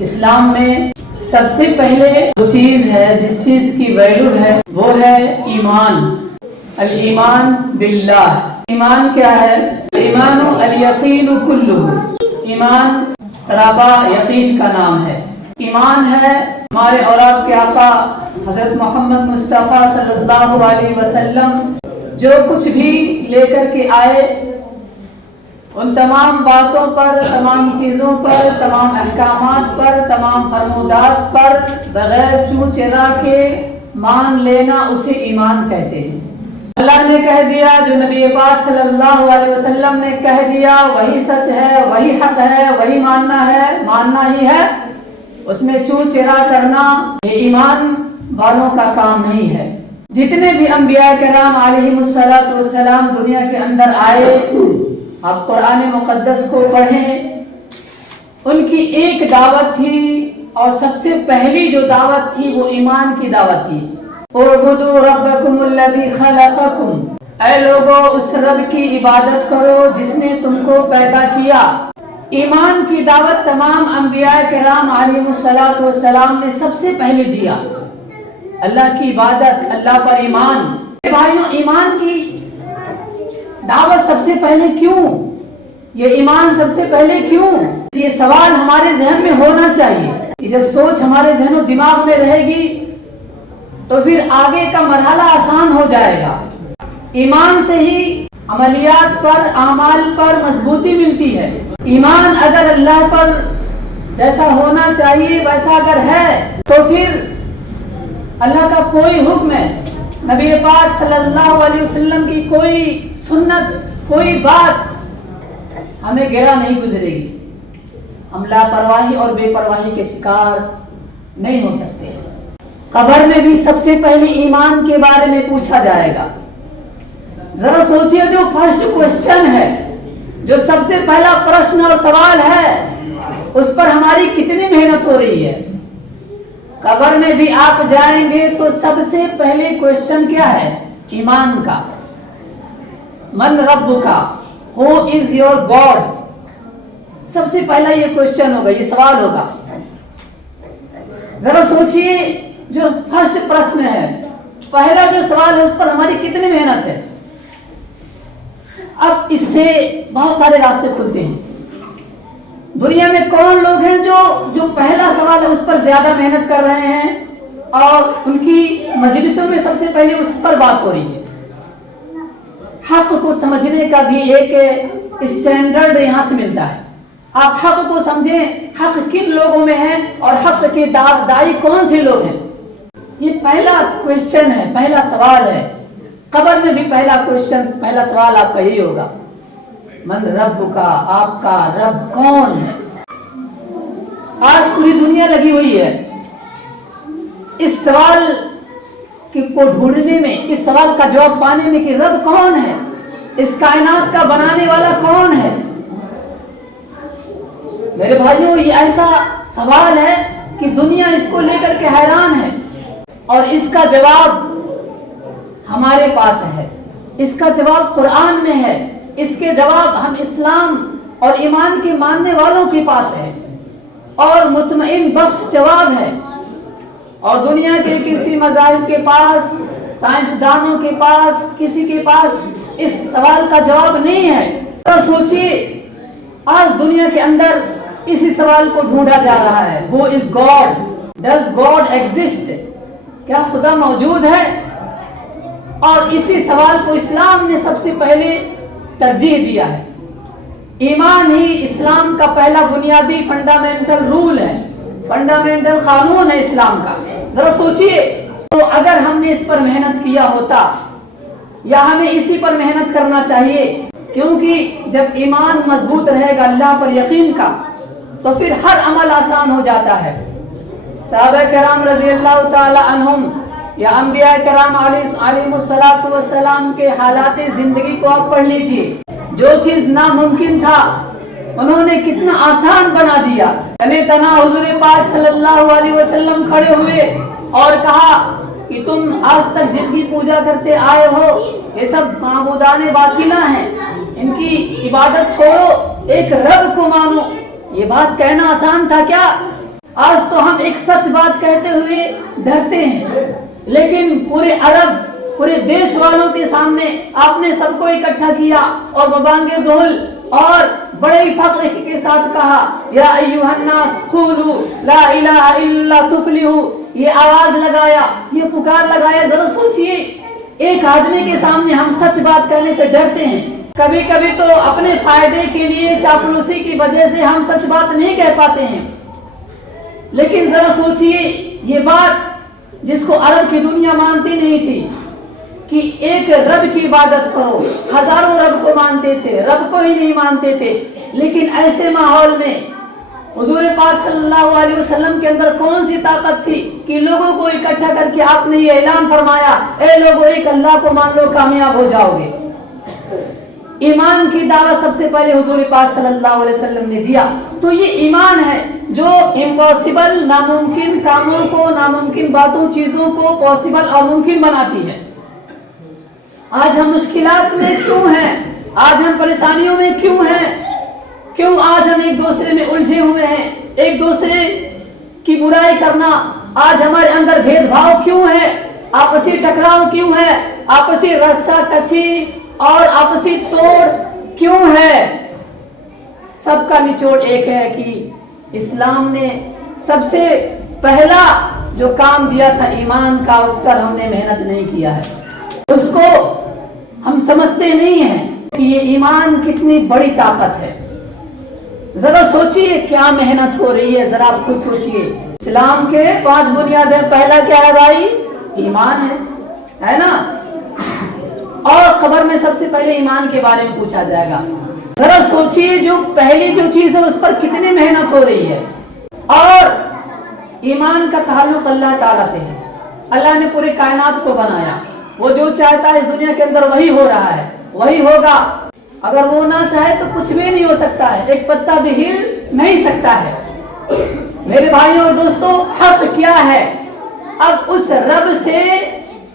اسلام میں سب سے پہلے جو چیز ہے، جس چیز کی ویلیو ہے، وہ ہے ایمان۔ الایمان باللہ، ایمان کیا ہے؟ ایمان الیقین کلہ، ایمان سراپا یقین کا نام ہے۔ ایمان ہے ہمارے اور آپ کے آقا حضرت محمد مصطفیٰ صلی اللہ علیہ وسلم جو کچھ بھی لے کر کے آئے، ان تمام باتوں پر، تمام چیزوں پر، تمام احکامات پر، تمام فرمودات پر بغیر چوں چرا کے مان لینا، اسے ایمان کہتے ہیں۔ اللہ نے کہہ دیا، جو نبی پاک صلی اللہ علیہ وسلم نے کہہ دیا، وہی سچ ہے، وہی حق ہے، وہی ماننا ہے، ماننا ہی ہے۔ اس میں چوں چرا کرنا یہ ایمان والوں کا کام نہیں ہے۔ جتنے بھی انبیاء کرام علیہم السلام دنیا کے اندر آئے، آپ قرآن مقدس کو پڑھیں، ان کی ایک دعوت تھی، اور سب سے پہلی جو دعوت تھی وہ ایمان کی دعوت تھی۔ اعبدوا ربکم الذی خلقکم، اے لوگو اس رب کی عبادت کرو جس نے تم کو پیدا کیا۔ ایمان کی دعوت تمام انبیاء کرام علیہم السلام نے سب سے پہلے دیا، اللہ کی عبادت، اللہ پر ایمان۔ بھائیوں، ایمان کی دعوت سب سے پہلے کیوں؟ یہ ایمان سب سے پہلے کیوں؟ یہ سوال ہمارے ذہن میں ہونا چاہیے۔ یہ جب سوچ ہمارے ذہن و دماغ میں رہے گی تو پھر آگے کا مرحلہ آسان ہو جائے گا۔ ایمان سے ہی عملیات پر، اعمال پر مضبوطی ملتی ہے۔ ایمان اگر اللہ پر جیسا ہونا چاہیے ویسا اگر ہے تو پھر اللہ کا کوئی حکم ہے، نبی پاک صلی اللہ علیہ وسلم کی کوئی سنت، کوئی بات ہمیں گرا نہیں گزرے گی۔ ہم لاپرواہی اور بے پرواہی کے شکار نہیں ہو سکتے۔ قبر میں بھی سب سے پہلے ایمان کے بارے میں پوچھا جائے گا۔ ذرا سوچئے، جو فرسٹ کوسچن ہے، جو سب سے پہلا پرشن اور سوال ہے، اس پر ہماری کتنی محنت ہو رہی ہے۔ قبر میں بھی آپ جائیں گے تو سب سے پہلے کوسچن کیا ہے؟ ایمان کا۔ من رب کا، ہو از یور گاڈ، سب سے پہلا یہ کوسچن ہوگا، یہ سوال ہوگا۔ ذرا سوچئے، جو فرسٹ پرشن ہے، پہلا جو سوال ہے، اس پر ہماری کتنی محنت ہے۔ اب اس سے بہت سارے راستے کھلتے ہیں۔ دنیا میں کون لوگ ہیں جو پہلا سوال ہے اس پر زیادہ محنت کر رہے ہیں، اور ان کی مجلسوں میں سب سے پہلے اس پر بات ہو رہی ہے۔ حق کو سمجھنے کا بھی ایک اسٹینڈرڈ یہاں سے ملتا ہے۔ آپ حق کو سمجھیں، حق کن لوگوں میں ہے اور حق کے داعی کون سے لوگ ہیں۔ یہ پہلا کوسچن ہے، پہلا سوال ہے۔ قبر میں بھی پہلا کوسچن، پہلا سوال آپ کا یہی ہوگا، من رب کا، آپ کا رب کون ہے۔ آج پوری دنیا لگی ہوئی ہے اس سوال کو ڈھونڈنے میں، اس سوال کا جواب پانے میں کہ رب کون ہے، اس کائنات کا بنانے والا کون ہے۔ میرے بھائیوں، یہ ایسا سوال ہے کہ دنیا اس کو لے کر کے حیران ہے، اور اس کا جواب ہمارے پاس ہے، اس کا جواب قرآن میں ہے، اس کے جواب ہم اسلام اور ایمان کے ماننے والوں کے پاس ہے، اور مطمئن بخش جواب ہے۔ اور دنیا کے کسی مذاہب کے پاس، سائنسدانوں کے پاس، کسی کے پاس اس سوال کا جواب نہیں ہے۔ تو سوچئے، آج دنیا کے اندر اسی سوال کو ڈھونڈا جا رہا ہے، Who is God? Does God exist? کیا خدا موجود ہے؟ اور اسی سوال کو اسلام نے سب سے پہلے ترجیح دیا ہے۔ ایمان ہی اسلام کا پہلا بنیادی فنڈامنٹل رول ہے، فنڈامنٹل قانون ہے اسلام کا۔ ذرا سوچئے، تو اگر ہم نے اس پر محنت کیا ہوتا، یا ہمیں اسی پر محنت کرنا چاہیے، کیونکہ جب ایمان مضبوط رہے گا اللہ پر یقین کا، تو پھر ہر عمل آسان ہو جاتا ہے۔ صحابہ کرام رضی اللہ تعالی عنہم یا انبیاء کرام علیہم السلام کے حالات زندگی کو آپ پڑھ لیجئے۔ جو چیز ناممکن تھا انہوں نے کتنا آسان بنا دیا۔ تنے تنا حضور پاک صلی اللہ علیہ وسلم کھڑے ہوئے اور کہا کہ تم آج تک جن کی پوجا کرتے آئے ہو یہ سب معبودان باطلہ ہیں، ان کی عبادت چھوڑو، ایک رب کو مانو۔ یہ بات کہنا آسان تھا کیا؟ آج تو ہم ایک سچ بات کہتے ہوئے ڈرتے ہیں، لیکن پورے عرب، پورے دیش والوں کے سامنے آپ نے سب کو اکٹھا کیا اور ببانگ دول اور بڑے ہی فخر کے ساتھ کہا یا ایھا الناس قولوا لا الہ الا تفلحوا، یہ آواز لگایا، یہ پکار لگایا۔ ذرا سوچئے، ایک آدمی کے سامنے ہم سچ بات کہنے سے ڈرتے ہیں، کبھی کبھی تو اپنے فائدے کے لیے چاپلوسی کی وجہ سے ہم سچ بات نہیں کہہ پاتے ہیں، لیکن ذرا سوچئے یہ بات جس کو عرب کی دنیا مانتی نہیں تھی کہ ایک رب کی عبادت کرو، ہزاروں رب کو مانتے تھے، رب کو ہی نہیں مانتے تھے، لیکن ایسے ماحول میں حضور پاک صلی اللہ علیہ وسلم کے اندر کون سی طاقت تھی کہ لوگوں کو اکٹھا کر کے آپ نے یہ اعلان فرمایا اے لوگوں ایک اللہ کو مان لو کامیاب ہو جاؤ گے۔ ایمان کی دعوت سب سے پہلے حضور پاک صلی اللہ علیہ وسلم نے دیا۔ تو یہ ایمان ہے جو امپاسبل، ناممکن کاموں کو، ناممکن باتوں، چیزوں کو پاسبل اور ممکن بناتی ہے۔ آج ہم مشکلات میں کیوں ہیں؟ آج ہم پریشانیوں میں کیوں ہیں؟ کیوں آج ہم ایک دوسرے میں الجھے ہوئے ہیں؟ ایک دوسرے کی برائی کرنا، آج ہمارے اندر بھید بھاؤ کیوں ہے؟ آپسی ٹکراؤ کیوں ہے؟ آپسی رسہ کشی اور آپسی توڑ کیوں ہے؟ سب کا نچوڑ ایک ہے کہ اسلام نے سب سے پہلا جو کام دیا تھا ایمان کا، اس پر ہم نے محنت نہیں کیا ہے، اس کو ہم سمجھتے نہیں ہیں کہ یہ ایمان کتنی بڑی طاقت ہے۔ ذرا سوچئے کیا محنت ہو رہی ہے، ذرا آپ خود سوچئے۔ اسلام کے 5 بنیادیں، پہلا کیا ہے بھائی؟ ایمان ہے نا؟ اور قبر میں سب سے پہلے ایمان کے بارے میں پوچھا جائے گا۔ ذرا سوچئے جو پہلی جو چیز ہے اس پر کتنی محنت ہو رہی ہے۔ اور ایمان کا تعلق اللہ تعالیٰ سے ہے۔ اللہ نے پورے کائنات کو بنایا، وہ جو چاہتا ہے اس دنیا کے اندر وہی ہو رہا ہے، وہی ہوگا۔ اگر وہ نہ چاہے تو کچھ بھی نہیں ہو سکتا ہے، ایک پتا بھی ہل نہیں سکتا ہے۔ میرے بھائیوں اور دوستوں، حق کیا ہے؟ اب اس رب سے،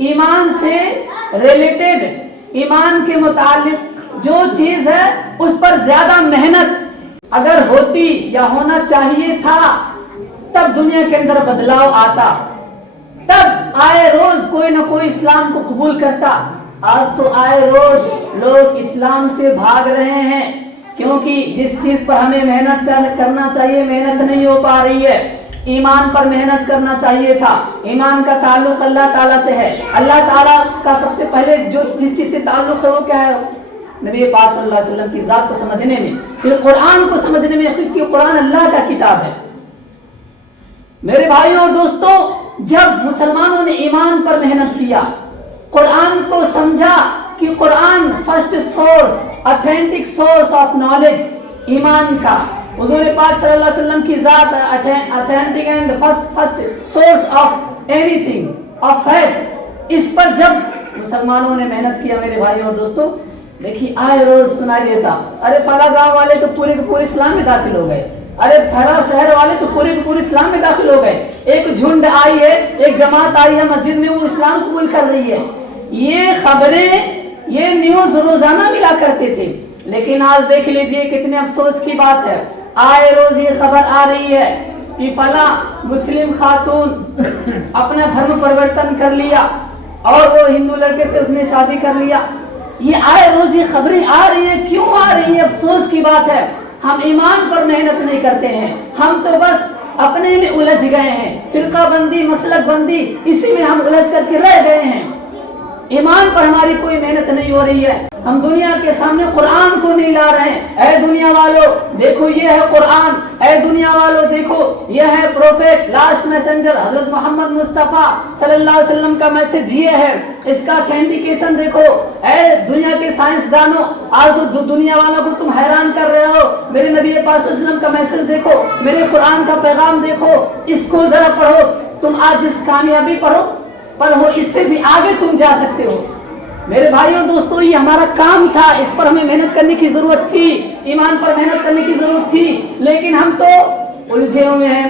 ایمان سے ریلیٹڈ، ایمان کے متعلق جو چیز ہے اس پر زیادہ محنت اگر ہوتی یا ہونا چاہیے تھا تب دنیا کے اندر بدلاؤ آتا، تب آئے روز کوئی نہ کوئی اسلام کو قبول کرتا۔ آج تو آئے روز لوگ اسلام سے بھاگ رہے ہیں، کیونکہ جس چیز پر ہمیں محنت کرنا چاہیے محنت نہیں ہو پا رہی ہے۔ ایمان پر محنت کرنا چاہیے تھا۔ ایمان کا تعلق اللہ تعالیٰ سے ہے۔ اللہ تعالیٰ کا سب سے پہلے جو جس چیز سے تعلق ہے وہ کیا ہے؟ نبی پاک صلی اللہ علیہ وسلم کی ذات کو سمجھنے میں، پھر قرآن کو سمجھنے میں، کیونکہ قرآن اللہ کا کتاب ہے۔ میرے بھائیوں اور دوستوں، جب مسلمانوں نے ایمان پر محنت کیا، قرآن کو سمجھا کہ Quran first source, authentic source of knowledge ایمان کا، حضور پاک صلی اللہ علیہ وسلم کی ذات authentic and first source of anything of faith, اس پر جب مسلمانوں نے محنت کیا میرے بھائیوں اور دوستوں، دیکھیے آئے روز سنائی دیتا ارے فلاں گاؤں والے تو پورے کے پورے اسلام میں داخل ہو گئے، ارے فلاں شہر والے تو پورے کے پورے اسلام میں داخل ہو گئے، ایک جھنڈ آئی ہے، ایک جماعت آئی ہے مسجد میں، وہ اسلام قبول کر رہی ہے۔ یہ خبریں، یہ نیوز روزانہ ملا کرتے تھے، لیکن آج دیکھ لیجئے کتنے افسوس کی بات ہے، آئے روز یہ خبر آ رہی ہے کہ فلاں مسلم خاتون اپنا دھرم پرورتن کر لیا اور وہ ہندو لڑکے سے اس نے شادی کر لیا۔ یہ آئے روز یہ خبریں آ رہی ہیں، کیوں آ رہی ہیں؟ افسوس کی بات ہے، ہم ایمان پر محنت نہیں کرتے ہیں، ہم تو بس اپنے میں الجھ گئے ہیں، فرقہ بندی، مسلک بندی، اسی میں ہم الجھ کر کے رہ گئے ہیں۔ ایمان پر ہماری کوئی محنت نہیں ہو رہی ہے، ہم دنیا کے سامنے قرآن کو نہیں لا رہے ہیں۔ اے دنیا والو دیکھو یہ ہے قرآن، اے دنیا والو دیکھو یہ ہے پروفیٹ، لاسٹ میسنجر حضرت محمد مصطفیٰ صلی اللہ علیہ وسلم کا میسج یہ ہے، اس کا اتھینٹیکیشن دیکھو۔ اے دنیا کے سائنسدانوں، آج دنیا والوں کو تم حیران کر رہے ہو، میرے نبی پاک صلی اللہ علیہ وسلم کا میسج دیکھو، میرے قرآن کا پیغام دیکھو، اس کو ذرا پڑھو۔ تم آج جس کامیابی پر ہو، اس سے بھی آگے تم جا سکتے ہو۔ میرے بھائیوں دوستوں، یہ ہمارا کام تھا، اس پر ہمیں محنت کرنے کی ضرورت تھی، ایمان پر محنت کرنے کی ضرورت تھی، لیکن ہم تو الجھے ہوئے ہیں،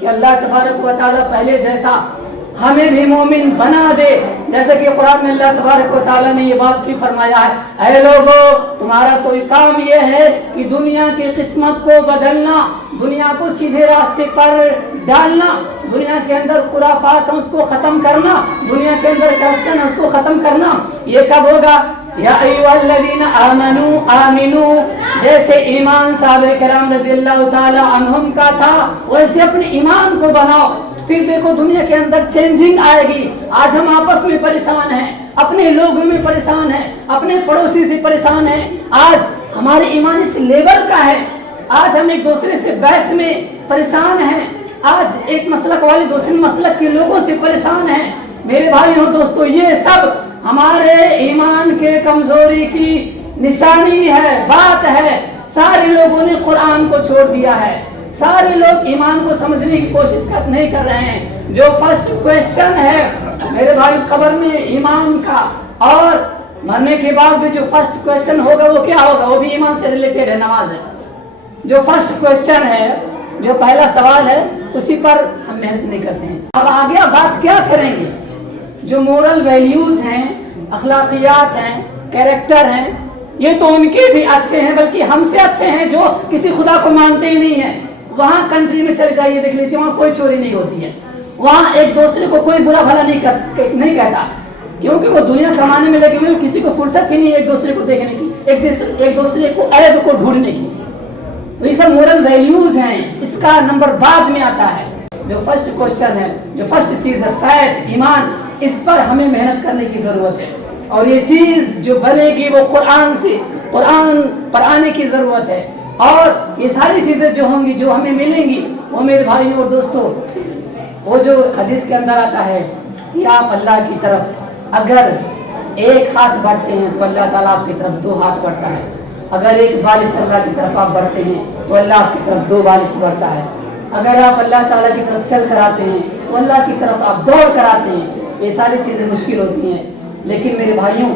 کہ اللہ تبارک و تعالیٰ پہلے جیسا ہمیں بھی مومن بنا دے، جیسا کہ قرآن میں اللہ تبارک و تعالیٰ نے یہ بات بھی فرمایا ہے، اے لوگو تمہارا تو کام یہ ہے کہ دنیا کی قسمت کو بدلنا، دنیا کو سیدھے راستے پر ڈالنا، دنیا کے اندر خرافات ہیں اس کو ختم کرنا، دنیا کے اندر کرپشن ہے اس کو ختم کرنا۔ یہ کب ہوگا؟ یا ایھا الذین آمنو آمنو، جیسے ایمان صحابہ کرام رضی اللہ تعالی عنہم کا تھا ویسے اپنے ایمان کو بناؤ، پھر دیکھو دنیا کے اندر چینجنگ آئے گی۔ آج ہم آپس میں پریشان ہیں، اپنے لوگوں میں پریشان ہیں، اپنے پڑوسی سے پریشان ہیں، آج ہمارے ایمان اس لیول کا ہے، آج ہم ایک دوسرے سے بحث میں پریشان ہیں، آج ایک مسلک والے دوسرے مسلک کے لوگوں سے پریشان ہیں۔ میرے بھائیوں دوستو، یہ سب ہمارے ایمان کے کمزوری کی نشانی ہے، بات ہے۔ سارے لوگوں نے قرآن کو چھوڑ دیا ہے، سارے لوگ ایمان کو سمجھنے کی کوشش نہیں کر رہے ہیں۔ جو فرسٹ کویسچن ہے میرے بھائی قبر میں ایمان کا، اور مرنے کے بعد بھی جو فرسٹ کویسچن ہوگا وہ کیا ہوگا؟ وہ بھی ایمان سے ریلیٹڈ ہے، نماز ہے۔ جو فرسٹ کویسچن ہے، جو پہلا سوال ہے، اسی پر ہم محنت نہیں کرتے ہیں۔ اب آگے بات کیا کریں گے؟ جو مورل ویلیوز ہیں، اخلاقیات ہیں، کیریکٹر ہیں، یہ تو ان کے بھی اچھے ہیں، بلکہ ہم سے اچھے ہیں جو کسی خدا کو مانتے ہی نہیں ہیں۔ وہاں کنٹری میں چلے جائیے، دیکھ لیجیے، وہاں کوئی چوری نہیں ہوتی ہے، وہاں ایک دوسرے کو کوئی برا بھلا نہیں کہتا، کیونکہ وہ دنیا کمانے میں لگے ہوئے، کسی کو فرصت ہی نہیں ہے ایک دوسرے کو دیکھنے کی، ایک دوسرے کو عیب کو ڈھونڈنے کی۔ تو یہ سب مورل ویلیوز ہیں، اس کا نمبر بعد میں آتا ہے۔ جو فرسٹ کوشچن ہے، جو فرسٹ چیز ہے فیتھ، ایمان، اس پر ہمیں محنت کرنے کی ضرورت ہے، اور یہ چیز جو بنے گی وہ قرآن پر آنے کی ضرورت ہے، اور یہ ساری چیزیں جو ہوں گی، جو ہمیں ملیں گی، وہ میرے بھائیوں اور دوستوں، وہ جو حدیث کے اندر آتا ہے کہ آپ اللہ کی طرف اگر ایک ہاتھ بڑھتے ہیں تو اللہ تعالیٰ آپ کی طرف 2 ہاتھ بڑھتا ہے، اگر ایک بالش اللہ کی طرف آپ بڑھتے ہیں تو اللہ آپ کی طرف 2 بالش بڑھتا ہے، اگر آپ اللہ تعالیٰ کی طرف چل کر آتے ہیں تو اللہ کی طرف آپ دوڑ کر آتے ہیں۔ یہ ساری چیزیں مشکل ہوتی ہیں، لیکن میرے بھائیوں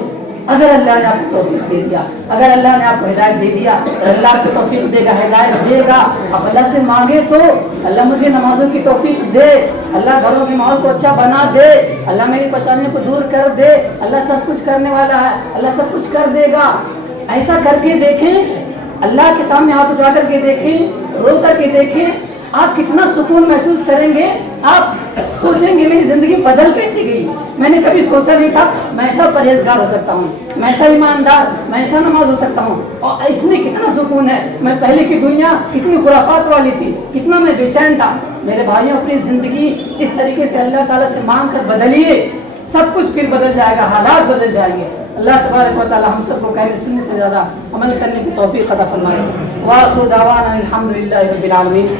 اگر اللہ نے آپ کو توفیق دے دیا، اگر اللہ نے آپ کو ہدایت دے دیا، اللہ آپ کو توفیق دے گا، ہدایت دے گا، آپ اللہ سے مانگے تو اللہ مجھے نمازوں کی توفیق دے، اللہ گھروں کے ماحول کو اچھا بنا دے، اللہ میری پریشانیوں کو دور کر دے، اللہ سب کچھ کرنے والا ہے، اللہ سب کچھ کر دے گا۔ ایسا کر کے دیکھیں، اللہ کے سامنے ہاتھ اٹھا کر کے دیکھیں، رو کر کے دیکھیں، آپ کتنا سکون محسوس کریں گے۔ آپ سوچیں گے میری زندگی بدل کیسے گئی، میں نے کبھی سوچا نہیں تھا میں ایسا پرہیزگار ہو سکتا ہوں، میں ایسا ایماندار، میں ایسا نماز ہو سکتا ہوں، اور اس میں کتنا سکون ہے۔ میں پہلے کی دنیا کتنی خرافات والی تھی، کتنا میں بے چین تھا۔ میرے بھائیوں اپنی زندگی اس طریقے سے اللہ تعالیٰ سے مانگ کر بدلیے، سب کچھ پھر بدل جائے گا، حالات بدل جائیں گے۔ اللہ تبارک و تعالیٰ ہم سب کو کہنے سننے سے زیادہ عمل کرنے کی توفیق عطا فرمائے۔ وآخر دعوانا الحمدللہ رب العالمین۔